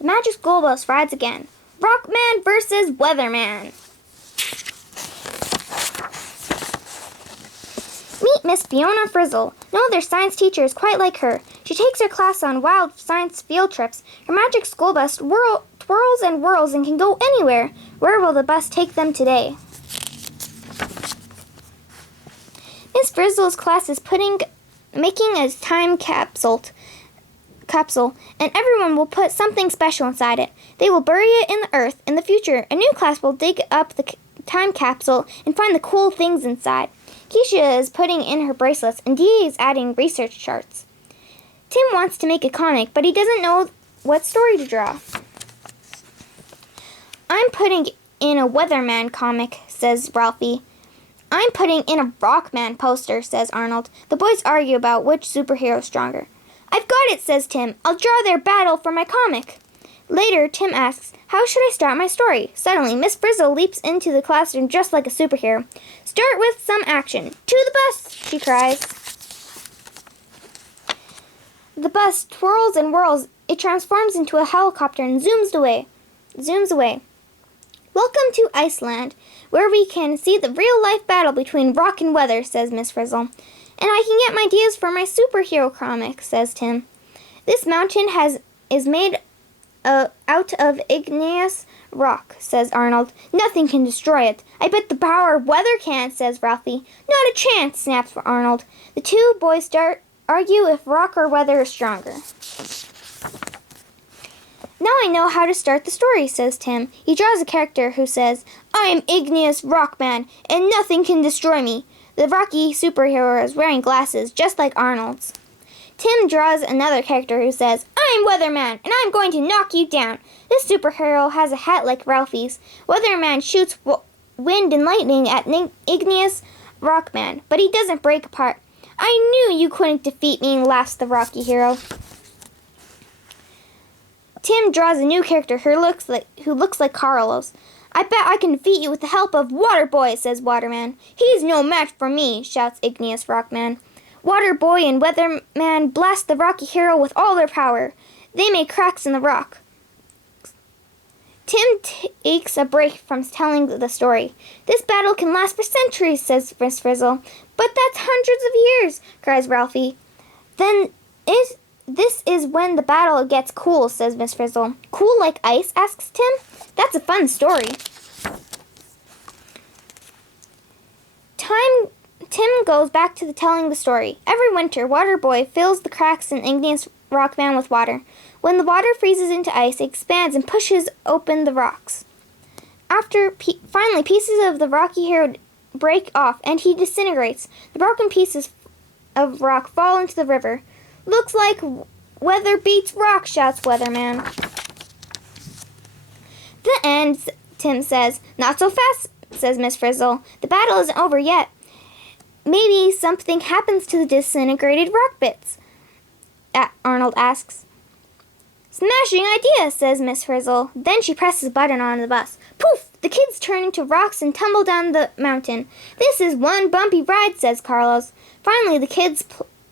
The Magic School Bus rides again. Rockman versus Weatherman. Meet Miss Fiona Frizzle. No other science teacher is quite like her. She takes her class on wild science field trips. Her magic school bus twirls and whirls and can go anywhere. Where will the bus take them today? Miss Frizzle's class is making a time capsule, and everyone will put something special inside it. They will bury it in the earth. In the future, a new class will dig up the time capsule and find the cool things inside. Keisha is putting in her bracelets, and D.A. is adding research charts. Tim wants to make a comic, but he doesn't know what story to draw. I'm putting in a Weatherman comic, says Ralphie. I'm putting in a Rockman poster, says Arnold. The boys argue about which superhero is stronger. I've got it, says Tim. I'll draw their battle for my comic. Later, Tim asks, how should I start my story? Suddenly, Miss Frizzle leaps into the classroom just like a superhero. Start with some action. To the bus, she cries. The bus twirls and whirls. It transforms into a helicopter and zooms away. Welcome to Iceland, where we can see the real-life battle between rock and weather, says Miss Frizzle. And I can get my ideas for my superhero comic, says Tim. This mountain is made out of igneous rock, says Arnold. Nothing can destroy it. I bet the power of weather can, says Ralphie. Not a chance, snaps Arnold. The two boys argue if rock or weather is stronger. Now I know how to start the story, says Tim. He draws a character who says, I am Igneous Rockman, and nothing can destroy me. The rocky superhero is wearing glasses, just like Arnold's. Tim draws another character who says, I'm Weatherman, and I'm going to knock you down. This superhero has a hat like Ralphie's. Weatherman shoots wind and lightning at Igneous Rockman, but he doesn't break apart. I knew you couldn't defeat me, laughs the rocky hero. Tim draws a new character who looks like Carlos. I bet I can defeat you with the help of Waterboy, says Waterman. He's no match for me, shouts Igneous Rockman. Waterboy and Weatherman blast the rocky hero with all their power. They make cracks in the rock. Tim takes a break from telling the story. This battle can last for centuries, says Miss Frizzle. But that's hundreds of years, cries Ralphie. Then this is when the battle gets cool, says Miss Frizzle. Cool like ice, asks Tim. That's a fun story. Tim goes back to telling the story. Every winter, Waterboy fills the cracks in Igneous Rockman with water. When the water freezes into ice, it expands and pushes open the rocks. Finally, pieces of the rocky hero break off, and he disintegrates. The broken pieces of rock fall into the river. Looks like weather beats rock, shouts Weatherman. The end, Tim says. Not so fast, says Miss Frizzle. The battle isn't over yet. Maybe something happens to the disintegrated rock bits, Arnold asks. Smashing idea, says Miss Frizzle. Then she presses a button on the bus. Poof! The kids turn into rocks and tumble down the mountain. This is one bumpy ride, says Carlos. Finally, the kids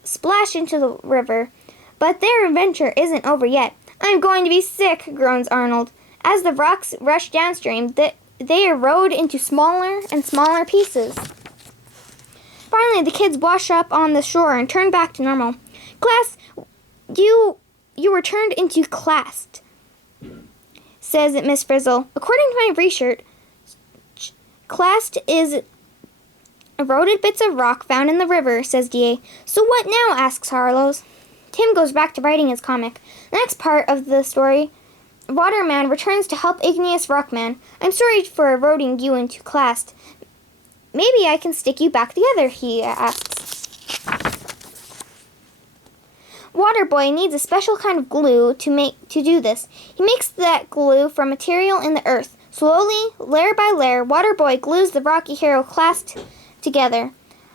splash into the river. But their adventure isn't over yet. I'm going to be sick, groans Arnold. As the rocks rush downstream, they erode into smaller and smaller pieces. Finally, the kids wash up on the shore and turn back to normal. Class, you returned into class, says Miss Frizzle. According to my research, clast is eroded bits of rock found in the river, says D.A. So what now, asks Carlos. Tim goes back to writing his comic. The next part of the story, Waterman returns to help Igneous Rockman. I'm sorry for eroding you into class. Maybe I can stick you back together, he asks. Waterboy needs a special kind of glue to do this. He makes that glue from material in the earth. Slowly, layer by layer, Waterboy glues the rocky hero clasped together.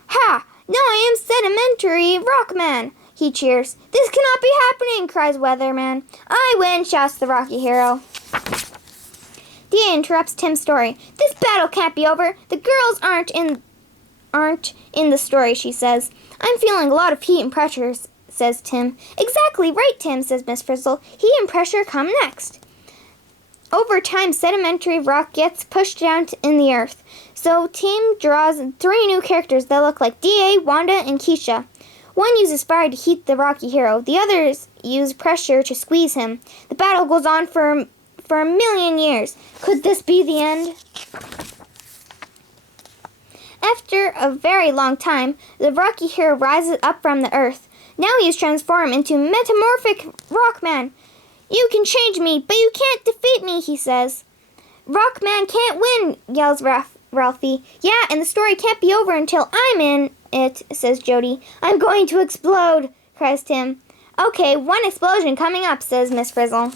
Ha! Now I am sedimentary Rockman! He cheers. This cannot be happening, cries Weatherman. I win, shouts the rocky hero. D.A. interrupts Tim's story. This battle can't be over. The girls aren't in the story, she says. I'm feeling a lot of heat and pressure, says Tim. Exactly right, Tim, says Miss Frizzle. Heat and pressure come next. Over time, sedimentary rock gets pushed down in the earth. So Tim draws 3 new characters that look like D.A., Wanda, and Keisha. One uses fire to heat the Rocky hero. The others use pressure to squeeze him. The battle goes on for a million years. Could this be the end? After a very long time, the Rocky hero rises up from the earth. Now he is transformed into Metamorphic Rockman. You can change me, but you can't defeat me, he says. Rockman can't win, yells Ralphie. Yeah, and the story can't be over until I'm in it, says Jody. I'm going to explode, cries Tim. Okay, 1 explosion coming up, says Miss Frizzle.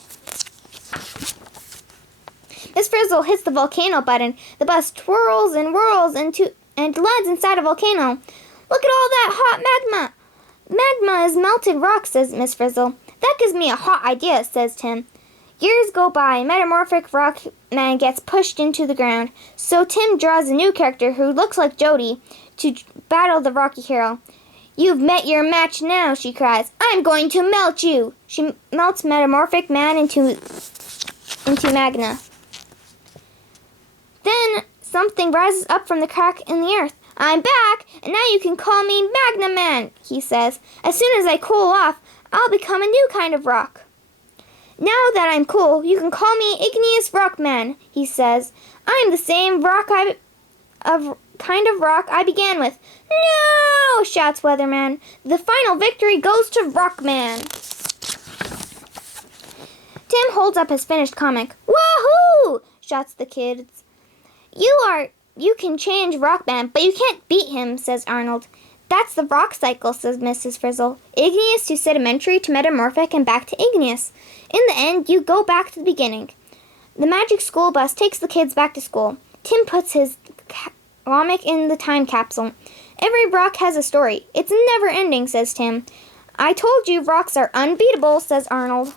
Miss Frizzle hits the volcano button. The bus twirls and whirls and lands inside a volcano. Look at all that hot magma. Magma is melted rock, says Miss Frizzle. That gives me a hot idea, says Tim. Years go by. Metamorphic Rockman gets pushed into the ground. So Tim draws a new character who looks like Jody to battle the Rocky hero. You've met your match now, she cries. I'm going to melt you. She melts Metamorphic Man into magma. Then something rises up from the crack in the earth. I'm back, and now you can call me Magna Man, he says. As soon as I cool off, I'll become a new kind of rock. Now that I'm cool, you can call me Igneous Rockman, he says. I'm the same kind of rock I began with. No, shouts Weatherman. The final victory goes to Rockman. Tim holds up his finished comic. Woohoo! Shouts the kids. You can change Rockman, but you can't beat him, says Arnold. That's the rock cycle, says Mrs. Frizzle. Igneous to sedimentary to metamorphic and back to igneous. In the end, you go back to the beginning. The magic school bus takes the kids back to school. Tim puts his comic in the time capsule. Every rock has a story. It's never ending, says Tim. I told you rocks are unbeatable, says Arnold.